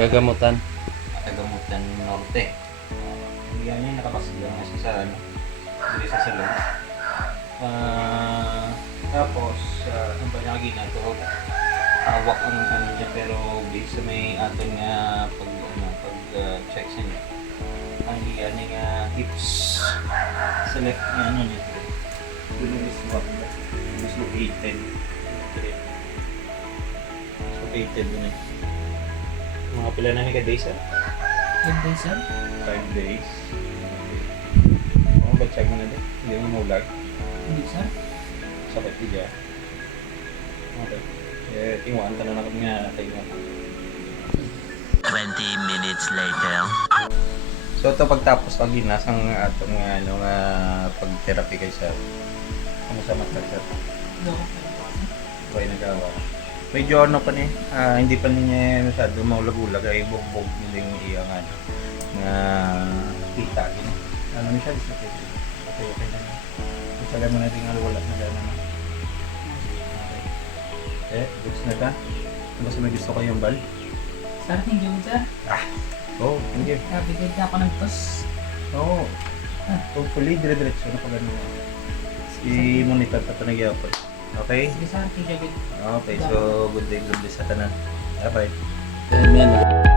Kagamutan. Kagamutan Norte. Hindi yan yung nakapasilang nga siya sa ano, dito sa salon. Tapos, ang ba niya ginagawa? Hawak ang ano niya pero based sa may aton nga pag check sa niya. Ang iyan nga hips sa left niya ano niya. Dulo is what? Dislocated. Dislocated dun eh. Mga pila na ni ka days, sir? 5 days, sir? 5 days. Ano ba check mo na din? Hindi mo mulag. Hindi, sir? Sakit diya. Okay. Eh, tingwan ka na lang nga tingwan. 20 minutes later. So ito pagtapos pag ginasang atong ano nga pag-therapy kay sir. Ano sa mata sir? No. Okay nagawa. Medyo ano pa ni, hindi pa niya masyado maulag-ulag ay bugbog nila yung iyang ano nga kita gini. Ano ni siya dislocated. Okay na. Sabi mo na din nga wala na gano'n. Okay. Goods na ka? Basta may gusto kayong bal? Sir, thank you, sir. Oh, thank you. Bigyan na ako ng tos. Oo. Hopefully, dire-diretso na pag ano. I-monitor pa ito nagyapon. Okay? Sige, sir. Thank you. Okay, so good day sa tanan. Bye-bye. Amen.